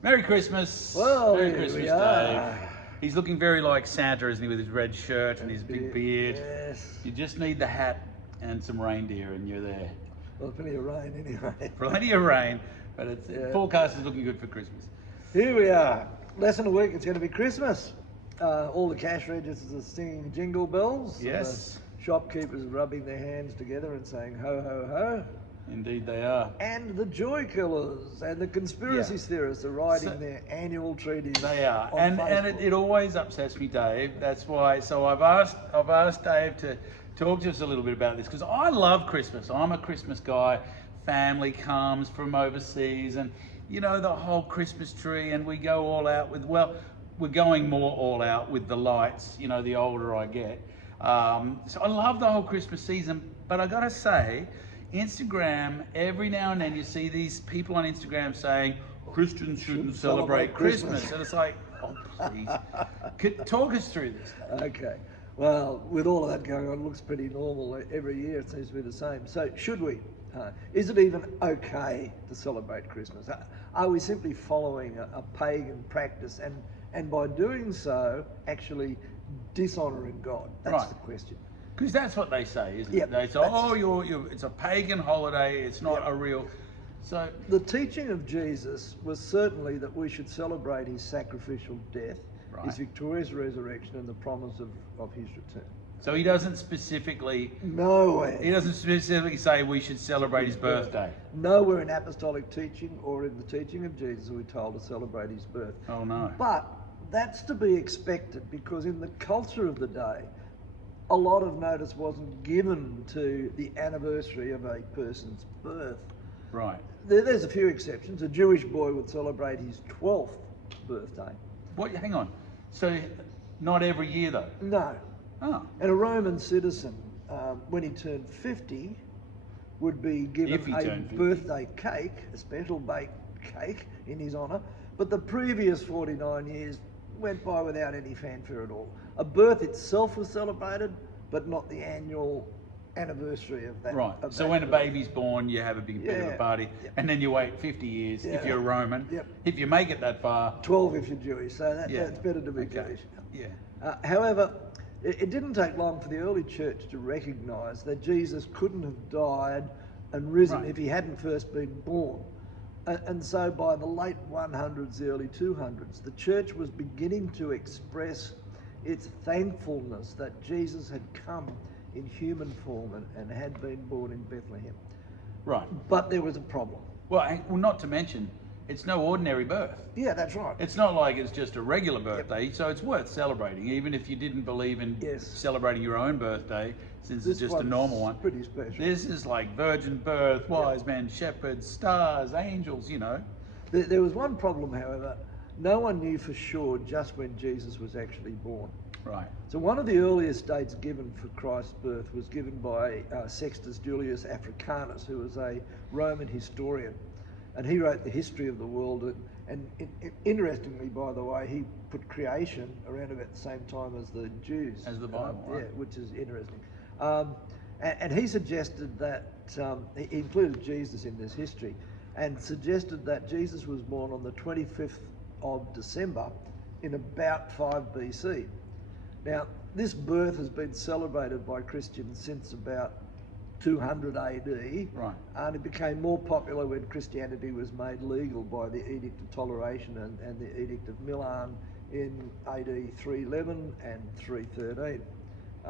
Merry Christmas. Well, Merry here Christmas, we Dave. are. He's looking very like Santa, isn't he, with his red shirt and his big beard. Yes. You just need the hat and some reindeer and you're there. Well, plenty of rain anyway. Plenty of rain, but forecast is looking good for Christmas. Here we are. Less than a week, it's going to be Christmas. All the cash registers are singing jingle bells. Yes. Shopkeepers rubbing their hands together and saying ho, ho, ho. Indeed they are. And the joy killers and the conspiracy theorists are writing their annual treaties. They are, on and it always upsets me, Dave. That's why. So I've asked Dave to talk to us a little bit about this because I love Christmas. I'm a Christmas guy. Family comes from overseas, and you know the whole Christmas tree, and we go all out with. Well, we're going more all out with the lights. You know, the older I get. So I love the whole Christmas season, but I gotta say, Instagram, every now and then you see these people on Instagram saying Christians shouldn't celebrate Christmas. And it's like, oh please, talk us through this. Okay, well, with all of that going on, it looks pretty normal. Every year it seems to be the same. So should we? Is it even okay to celebrate Christmas? Are we simply following a pagan practice and by doing so actually dishonouring God? That's the question. Because that's what they say, isn't Yep, it? They say, oh, it's a pagan holiday, it's not a real... So the teaching of Jesus was certainly that we should celebrate his sacrificial death, his victorious resurrection, and the promise of his return. So he doesn't specifically... Nowhere. He doesn't specifically say we should celebrate his birthday. Nowhere in apostolic teaching or in the teaching of Jesus are we told to celebrate his birth. Oh no. But that's to be expected because in the culture of the day, a lot of notice wasn't given to the anniversary of a person's birth. Right. There's a few exceptions. A Jewish boy would celebrate his 12th birthday. What? Hang on. So not every year though? No. Oh. And a Roman citizen, when he turned 50, would be given a birthday cake, a special baked cake in his honour. But the previous 49 years went by without any fanfare at all. A birth itself was celebrated, but not the annual anniversary of that. Right. So when a baby's born, you have a big bit of a party, and then you wait 50 years if you're Roman. If you make it that far. 12 if you're Jewish. So that's better to be Jewish. Yeah. However, it didn't take long for the early church to recognise that Jesus couldn't have died and risen if he hadn't first been born. And so by the late 100s, early 200s, the church was beginning to express its thankfulness that Jesus had come in human form and had been born in Bethlehem. Right. But there was a problem. Well, not to mention, it's no ordinary birth. Yeah, that's right. It's not like it's just a regular birthday, so it's worth celebrating, even if you didn't believe in celebrating your own birthday, since it's just a normal one. Pretty special. This is like virgin birth, wise men, shepherds, stars, angels, you know. There was one problem, however. No one knew for sure just when Jesus was actually born. Right. So one of the earliest dates given for Christ's birth was given by Sextus Julius Africanus, who was a Roman historian. And he wrote the history of the world. And interestingly, by the way, he put creation around about the same time as the Jews. As the Bible, right. Yeah, which is interesting. And he suggested that, he included Jesus in this history, and suggested that Jesus was born on the 25th of December in about 5 BC. Now, this birth has been celebrated by Christians since about 200 AD, right. And it became more popular when Christianity was made legal by the Edict of Toleration and the Edict of Milan in AD 311 and 313.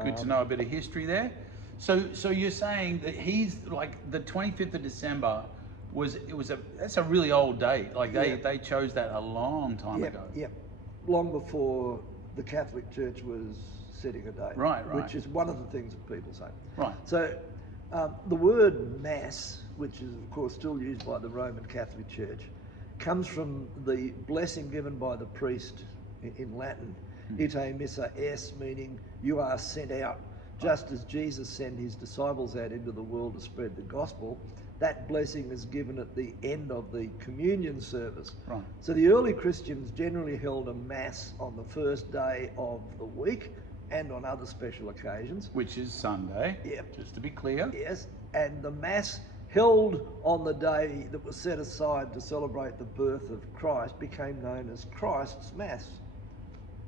Good to know a bit of history there. So you're saying that he's like the 25th of December that's a really old date. Like they chose that a long time ago. Yep, long before the Catholic Church was setting a date. Right. Which is one of the things that people say. Right. So the word Mass, which is of course still used by the Roman Catholic Church, comes from the blessing given by the priest in Latin, ite missa es, meaning you are sent out. Just as Jesus sent his disciples out into the world to spread the gospel, that blessing is given at the end of the communion service. Right. So the early Christians generally held a Mass on the first day of the week and on other special occasions. Which is Sunday, just to be clear. Yes, and the Mass held on the day that was set aside to celebrate the birth of Christ, became known as Christ's Mass.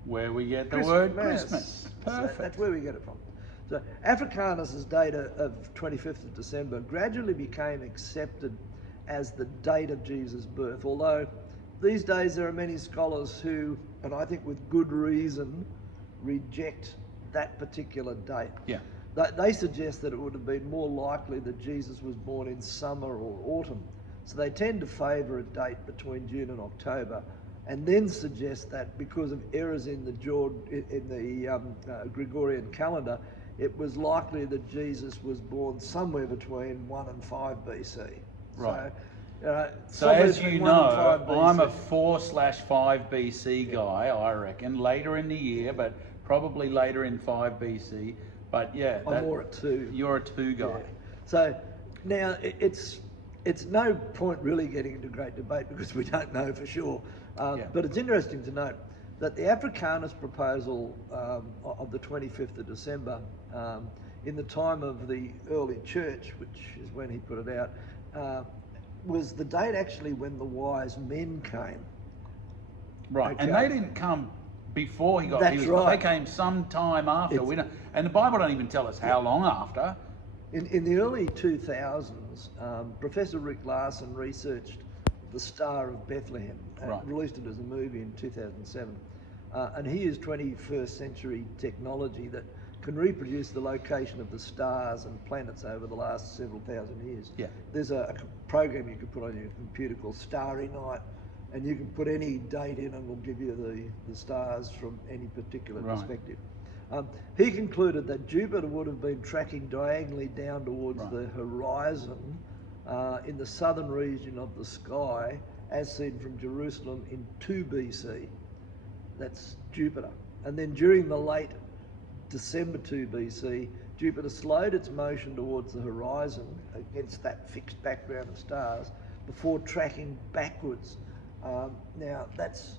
Where we get the word Mass. Christmas. So Perfect. that's where we get it from. So Africanus's date of 25th of December gradually became accepted as the date of Jesus' birth, although these days there are many scholars who, and I think with good reason, reject that particular date. Yeah. They suggest that it would have been more likely that Jesus was born in summer or autumn. So they tend to favour a date between June and October, and then suggest that because of errors in the Gregorian calendar, it was likely that Jesus was born somewhere between 1 and 5 BC. Right. So as you know, I'm a BC. 4/5 BC guy, I reckon. Later in the year, but probably later in 5 BC. But yeah, I'm more at 2. You're a 2 guy. Yeah. So now it's no point really getting into great debate because we don't know for sure. But it's interesting to note that the Africanus proposal of the 25th of December, in the time of the early church, which is when he put it out, was the date actually when the wise men came. Right, Okay. and they didn't come before he got. That's right. They came some time after. And the Bible don't even tell us how long after. In the early 2000s, Professor Rick Larson researched the Star of Bethlehem, released it as a movie in 2007. And he used 21st century technology that can reproduce the location of the stars and planets over the last several thousand years. Yeah. There's a program you can put on your computer called Starry Night, and you can put any date in and it will give you the stars from any particular perspective. He concluded that Jupiter would have been tracking diagonally down towards the horizon in the southern region of the sky as seen from Jerusalem in 2 BC. That's Jupiter. And then during the late December 2 BC, Jupiter slowed its motion towards the horizon against that fixed background of stars before tracking backwards. Now, that's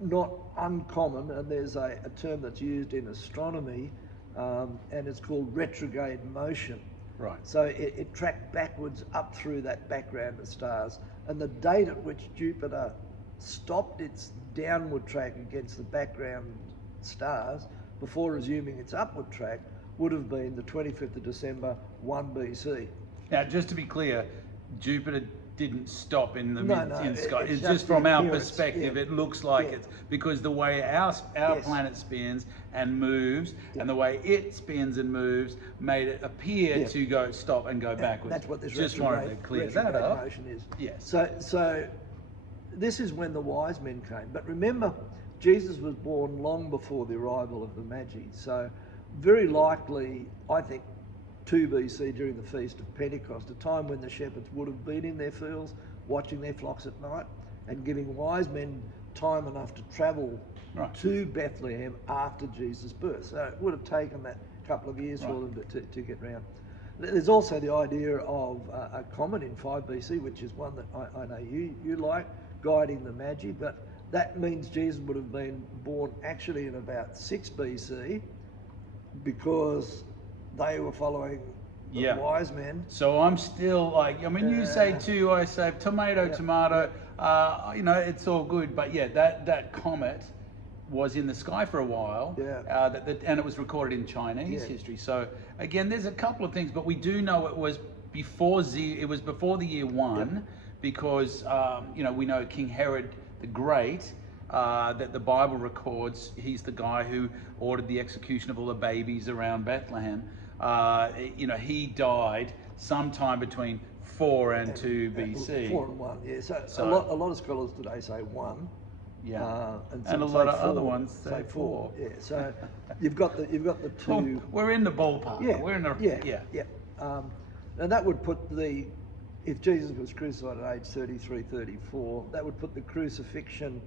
not uncommon, and there's a term that's used in astronomy, and it's called retrograde motion. Right. So it tracked backwards up through that background of stars, and the date at which Jupiter stopped its downward track against the background stars before resuming its upward track would have been the 25th of December, 1 BC. Now, just to be clear, Jupiter didn't stop in the sky. It's just just from our appearance, perspective, it looks like it's because the way our planet spins and moves, and the way it spins and moves, made it appear to go stop and go backwards. That's what this just wanted to clear that up. Motion is. Yes. So this is when the wise men came. But remember, Jesus was born long before the arrival of the Magi. So very likely, I think, 2 BC during the Feast of Pentecost, a time when the shepherds would have been in their fields watching their flocks at night and giving wise men time enough to travel to Bethlehem after Jesus' birth. So it would have taken that couple of years for them to get round. There's also the idea of a comet in 5 BC, which is one that I know you like, guiding the Magi, but that means Jesus would have been born actually in about 6 BC because they were following the wise men. So I'm still like, I mean, you say 2, I say tomato. You know, it's all good, but yeah, that comet was in the sky for a while, and it was recorded in Chinese history. So again, there's a couple of things, but we do know it was before the year 1, because you know, we know King Herod the Great, that the Bible records, he's the guy who ordered the execution of all the babies around Bethlehem. You know, he died sometime between 4 and 2 BC. 4 and 1, yeah. So a lot of scholars today say 1. Yeah, and a lot of other ones say 4. Yeah, so you've got the 2. Well, we're in the ballpark. Yeah, we're in the and that would put if Jesus was crucified at age 33, 34, that would put the crucifixion,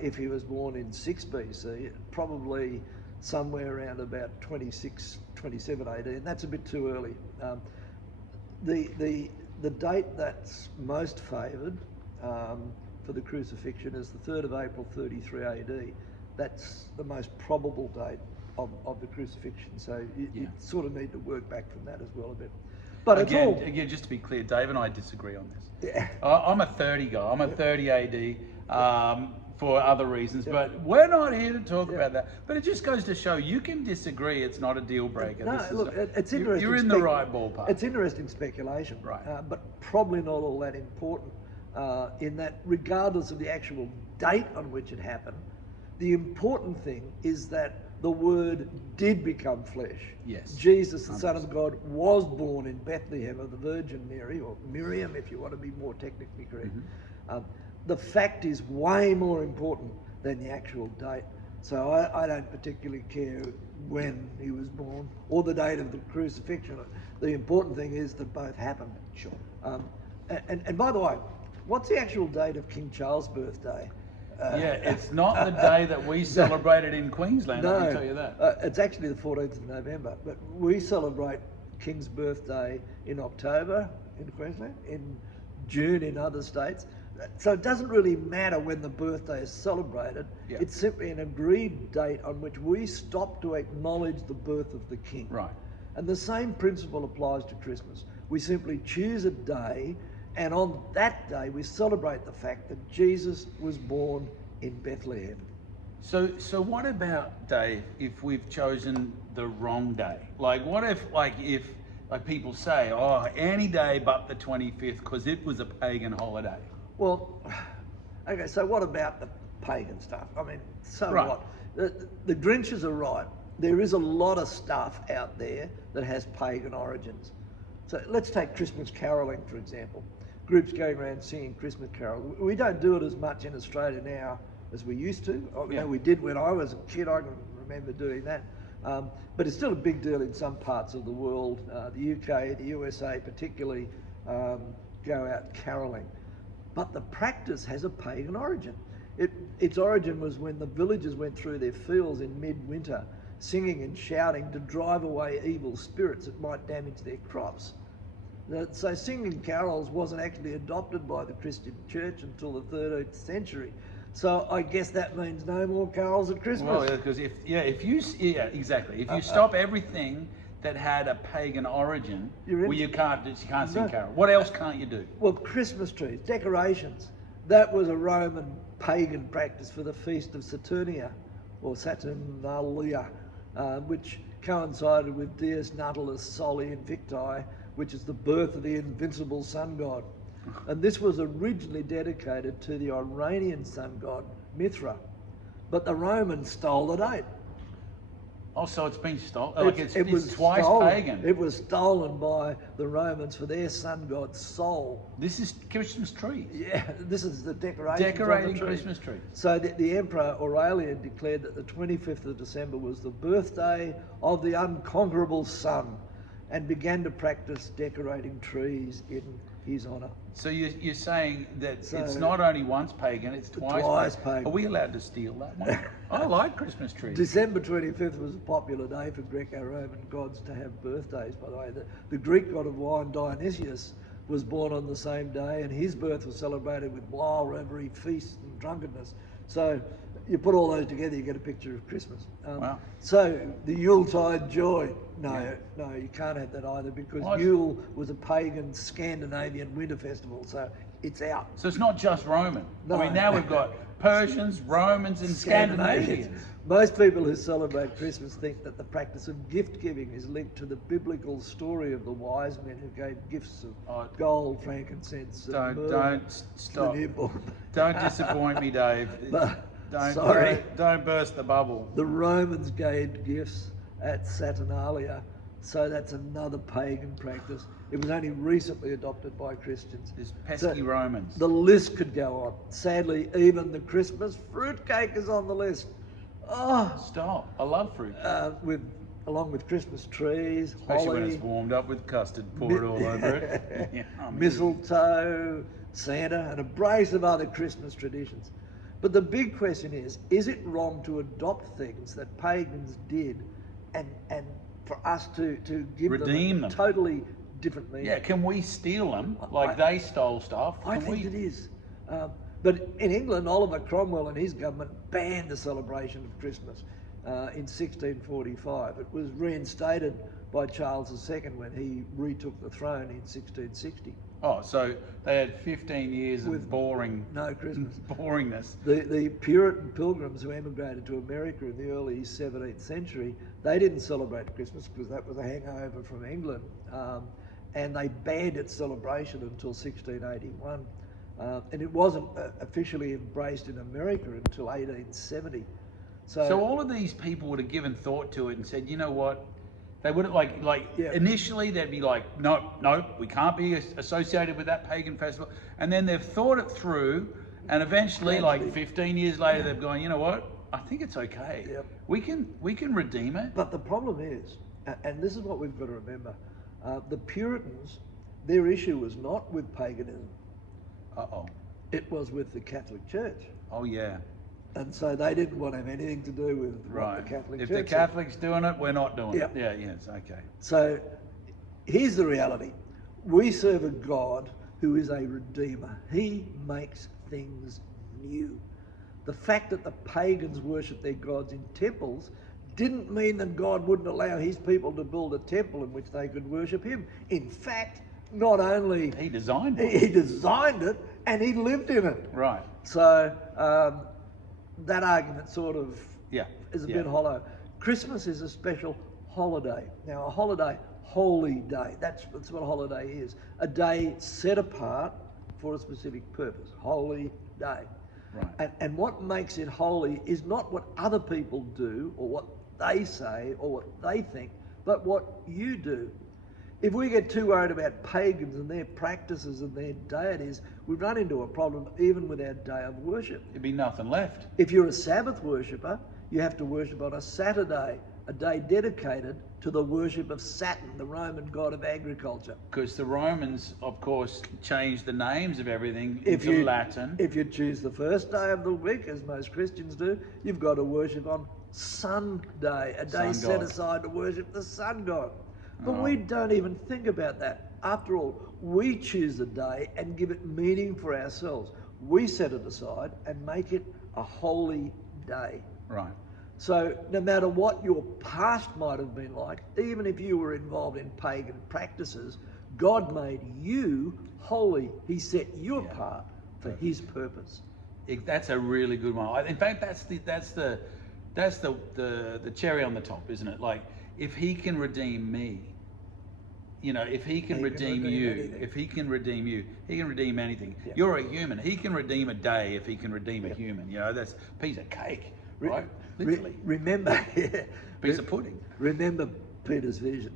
if he was born in 6 BC, probably somewhere around about 26, 27 AD, and that's a bit too early. The date that's most favoured for the crucifixion is the 3rd of April 33 AD. That's the most probable date of the crucifixion, so you sort of need to work back from that as well a bit. But again, it's all... again, just to be clear, Dave and I disagree on this. Yeah. I'm a 30 guy. I'm a 30 AD for other reasons, but we're not here to talk about that. But it just goes to show you can disagree. It's not a deal breaker. No, look, it's interesting. You're in the right ballpark. It's interesting speculation, Right. But probably not all that important in that regardless of the actual date on which it happened, the important thing is that the Word did become flesh. Yes. Jesus, the Son of God, was born in Bethlehem of the Virgin Mary, or Miriam if you want to be more technically correct. The fact is way more important than the actual date. So I don't particularly care when he was born or the date of the crucifixion. The important thing is that both happened. Sure. And by the way, what's the actual date of King Charles' birthday? It's not the day that we celebrated in Queensland, No, I can tell you that. It's actually the 14th of November, but we celebrate King's birthday in October in Queensland, in June in other states. So it doesn't really matter when the birthday is celebrated. Yeah. It's simply an agreed date on which we stop to acknowledge the birth of the King. Right. And the same principle applies to Christmas. We simply choose a day, and on that day we celebrate the fact that Jesus was born in Bethlehem. So what about, Dave, if we've chosen the wrong day? Like, what if people say, oh, any day but the 25th because it was a pagan holiday? Well, okay, so what about the pagan stuff? I mean, so Right. what? The Grinches are right. There is a lot of stuff out there that has pagan origins. So let's take Christmas caroling, for example. Groups going around singing Christmas carols. We don't do it as much in Australia now as we used to. You know, we did when I was a kid. I can remember doing that. But it's still a big deal in some parts of the world. The UK, the USA particularly, go out caroling. But the practice has a pagan origin. Its origin was when the villagers went through their fields in midwinter, singing and shouting to drive away evil spirits that might damage their crops. So singing carols wasn't actually adopted by the Christian church until the 13th century. So I guess that means no more carols at Christmas. Well, because exactly. If you stop everything that had a pagan origin, you can't sing carol. What else can't you do? Well, Christmas trees, decorations. That was a Roman pagan practice for the feast of Saturnia, or Saturnalia, which coincided with Dies Natalis Soli Invicti, which is the birth of the invincible sun god. And this was originally dedicated to the Iranian sun god, Mithra. But the Romans stole the date. Oh, so it's been stolen? It was twice stolen. pagan. It was stolen by the Romans for their sun god Sol. This is Christmas trees. Yeah, this is the decoration. Decorating Christmas trees. So the Emperor Aurelian declared that the 25th of December was the birthday of the unconquerable sun, and began to practice decorating trees in his honour. So you're saying that it's not only once pagan, it's twice pagan. Are we allowed to steal that one? I like Christmas trees. December 25th was a popular day for Greco-Roman gods to have birthdays, by the way. The Greek god of wine, Dionysius, was born on the same day, and his birth was celebrated with wild revelry, feasts and drunkenness. So you put all those together, you get a picture of Christmas. Wow. So the Yuletide joy, no, you can't have that either, because Yule was a pagan Scandinavian winter festival, so it's out. So it's not just Roman. No. I mean, now we've got Persians, Romans and Scandinavians. Most people who celebrate Christmas think that the practice of gift giving is linked to the biblical story of the wise men who gave gifts of gold, frankincense, Don't stop. newborn. Don't disappoint me, Dave. Don't burst the bubble. The Romans gave gifts at Saturnalia, so that's another pagan practice. It was only recently adopted by Christians. These pesky Romans. The list could go on. Sadly, even the Christmas fruitcake is on the list. Oh, stop! I love fruit. Along with Christmas trees, especially holly, when it's warmed up with custard poured all over it. Yeah, mistletoe, Santa, and a brace of other Christmas traditions. But the big question is it wrong to adopt things that pagans did and for us to give redeem them a totally different meaning? Yeah, can we steal them like they stole stuff? I think it is. But in England, Oliver Cromwell and his government banned the celebration of Christmas. in 1645. It was reinstated by Charles II when he retook the throne in 1660. Oh, so they had 15 years of With boring, no Christmas. boringness. The Puritan pilgrims who emigrated to America in the early 17th century, they didn't celebrate Christmas because that was a hangover from England, and they banned its celebration until 1681. And it wasn't officially embraced in America until 1870. So all of these people would have given thought to it and said, you know what? They would have initially they'd be like, no, we can't be associated with that pagan festival. And then they've thought it through, and eventually, like 15 years later, they've gone, you know what? I think it's okay. Yep. We can redeem it. But the problem is, and this is what we've got to remember, the Puritans, their issue was not with paganism. It was with the Catholic Church. Oh yeah. And so they didn't want to have anything to do with what the Catholic Church If the Catholics doing it, we're not doing it. Yeah, yes, okay. So here's the reality. We serve a God who is a redeemer. He makes things new. The fact that the pagans worship their gods in temples didn't mean that God wouldn't allow his people to build a temple in which they could worship him. In fact, not only he designed it, and he lived in it. Right. So that argument sort of is a bit hollow. Christmas is a special holiday. Now, a holiday, holy day. That's what a holiday is. A day set apart for a specific purpose. Holy day. Right. And what makes it holy is not what other people do or what they say or what they think, but what you do. If we get too worried about pagans and their practices and their deities, we run into a problem even with our day of worship. There'd be nothing left. If you're a Sabbath worshipper, you have to worship on a Saturday, a day dedicated to the worship of Saturn, the Roman god of agriculture. Because the Romans, of course, changed the names of everything into Latin. If you choose the first day of the week, as most Christians do, you've got to worship on Sunday, a day set aside to worship the sun god. But we don't even think about that. After all, we choose a day and give it meaning for ourselves. We set it aside and make it a holy day. Right. So no matter what your past might have been like, even if you were involved in pagan practices, God made you holy. He set you apart for his purpose. That's a really good one. In fact, that's the cherry on the top, isn't it? Like, if he can redeem me, if he can redeem you, anything. If he can redeem you, he can redeem anything. Yeah. You're a human. He can redeem a day if he can redeem a human. That's a piece of cake, right? Literally. Remember, piece of pudding. Remember Peter's vision.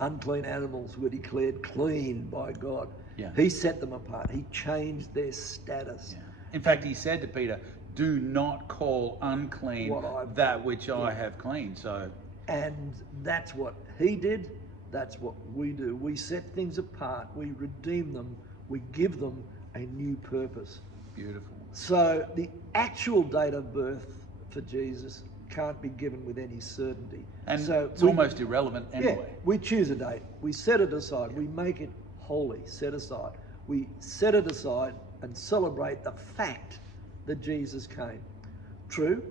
Unclean animals were declared clean by God. Yeah. He set them apart. He changed their status. Yeah. In fact, he said to Peter, "Do not call unclean that which I have cleaned." So. And that's what he did. That's what we do. We set things apart. We redeem them. We give them a new purpose. Beautiful. So the actual date of birth for Jesus can't be given with any certainty. And so it's almost irrelevant anyway. Yeah, we choose a date. We set it aside. We make it holy, set aside. We set it aside and celebrate the fact that Jesus came. True,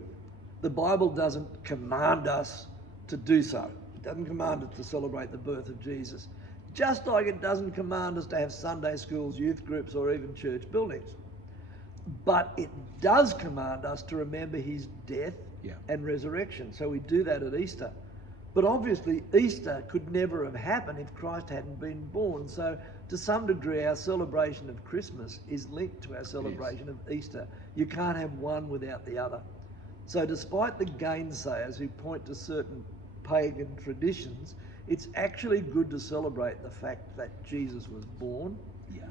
the Bible doesn't command us to do so. It doesn't command us to celebrate the birth of Jesus. Just like it doesn't command us to have Sunday schools, youth groups, or even church buildings. But it does command us to remember his death and resurrection. So we do that at Easter. But obviously Easter could never have happened if Christ hadn't been born. So to some degree our celebration of Christmas is linked to our celebration of Easter. You can't have one without the other. So despite the gainsayers who point to certain pagan traditions, it's actually good to celebrate the fact that Jesus was born,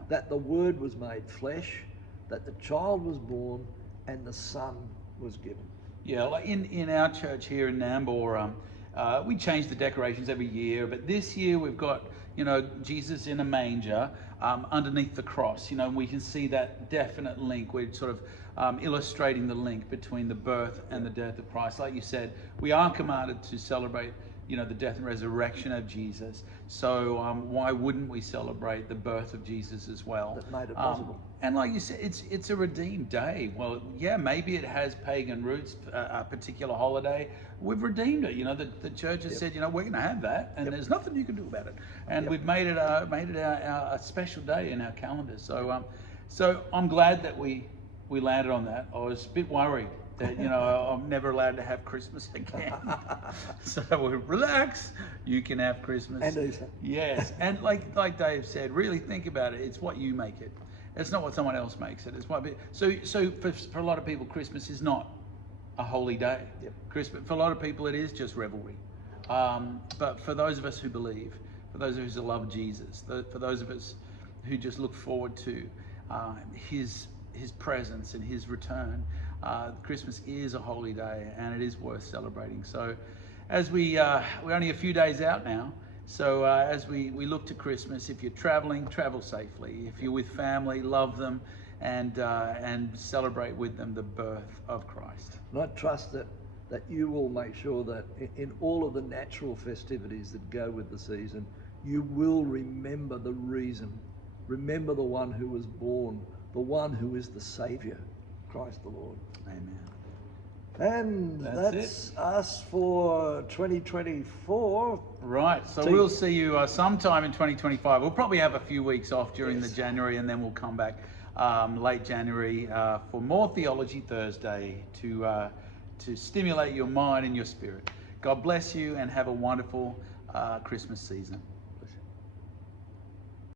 that the Word was made flesh, that the child was born, and the Son was given. Yeah, like in our church here in Nambour, we change the decorations every year, but this year we've got, Jesus in a manger underneath the cross. We can see that definite link. We're sort of illustrating the link between the birth and the death of Christ. Like you said, we are commanded to celebrate the death and resurrection of Jesus. So why wouldn't we celebrate the birth of Jesus as well? That made it possible. And like you said, it's a redeemed day. Well, yeah, maybe it has pagan roots, a particular holiday. We've redeemed it. The church has said, we're going to have that, and there's nothing you can do about it. And we've made it a special day in our calendar. So so I'm glad that we landed on that. I was a bit worried that I'm never allowed to have Christmas again. So relax, you can have Christmas. And Easter. Yes, and like Dave said, really think about it. It's what you make it. It's not what someone else makes it. It's what. So for a lot of people, Christmas is not a holy day. Yep. Christmas for a lot of people, it is just revelry. But for those of us who believe, for those of us who love Jesus, for those of us who just look forward to his presence and his return, Christmas is a holy day, and it is worth celebrating. So as we're only a few days out now, so as we look to Christmas, if you're traveling, travel safely. If you're with family, love them, and celebrate with them the birth of Christ. And I trust that you will make sure that in all of the natural festivities that go with the season, you will remember the reason. Remember the one who was born, the one who is the Saviour, Christ the Lord. Amen. And that's us for 2024. Right, so we'll see you sometime in 2025. We'll probably have a few weeks off during the January, and then we'll come back late January for more Theology Thursday to stimulate your mind and your spirit. God bless you, and have a wonderful Christmas season.